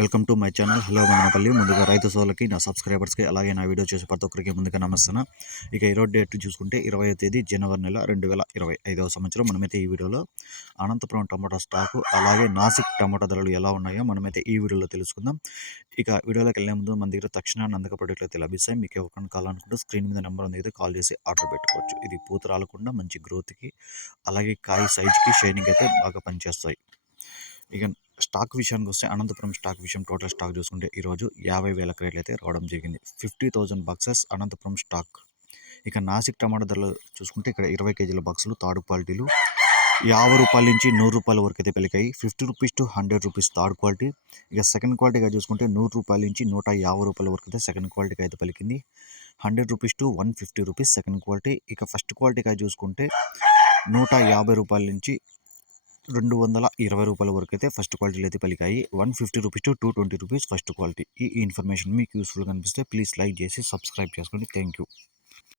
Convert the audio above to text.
Welcome to my channel. Hello Manapalli ముందుగా రైతు సోదరులకి నా సబ్స్క్రైబర్స్కి అలాగే నా వీడియో చూసే ప్రతి ఒక్కరికి ముందుగా నమస్తాను ఇక ఈరోజు డేట్ చూసుకుంటే ఇరవై తేదీ జనవరి నెల రెండు వేల ఇరవై ఐదవ సంవత్సరం. మనమైతే ఈ వీడియోలో అనంతపురం టమాటా స్టాకు అలాగే నాసిక్ టమాటా ధరలు ఎలా ఉన్నాయో మనమైతే ఈ వీడియోలో తెలుసుకుందాం. ఇక వీడియోలోకి వెళ్ళే ముందు మన దగ్గర తక్షణ అయితే లభిస్తాయి. మీకు ఎవరికైనా కావాలనుకుంటే స్క్రీన్ మీద నెంబర్ ఉంది కాల్ చేసి ఆర్డర్ పెట్టుకోవచ్చు. ఇది పూత రాలకుండా మంచి గ్రోత్కి అలాగే కాయ సైజుకి షైనింగ్ అయితే బాగా పనిచేస్తాయి. ఇక స్టాక్ విషయానికి వస్తే అనంతపురం స్టాక్ విషయం టోటల్ స్టాక్ చూసుకుంటే ఈరోజు యాభై వేల క్రేట్లు అయితే రావడం జరిగింది. Fifty thousand boxes Anantapur stock. ఇక నాసిక్ టమాటా ధరలు చూసుకుంటే ఇక్కడ ఇరవై కేజీల బాక్సులు తాడు క్వాలిటీలు యాభై రూపాయల నుంచి నూరు రూపాయల వరకు అయితే పలికాయి fifty rupees to hundred rupees third quality. ఇక సెకండ్ క్వాలిటీగా చూసుకుంటే నూరు రూపాయల నుంచి నూట యాభై రూపాయల వరకు అయితే సెకండ్ క్వాలిటీకి అయితే పలికింది. Hundred rupees to one fifty rupees second quality. ఇక ఫస్ట్ క్వాలిటీగా చూసుకుంటే నూట యాభై రూపాయల నుంచి రెండు వందల ఇరవై రూపాయల వరకు అయితే ఫస్ట్ క్వాలిటీలు అయితే పలికాయి. One fifty rupees to two twenty rupees first quality. ఈ ఇన్ఫర్మేషన్ మీకు యూస్ఫుల్గా అనిపిస్తే ప్లీజ్ లైక్ చేసి సబ్స్క్రైబ్ చేసుకోండి. Thank you.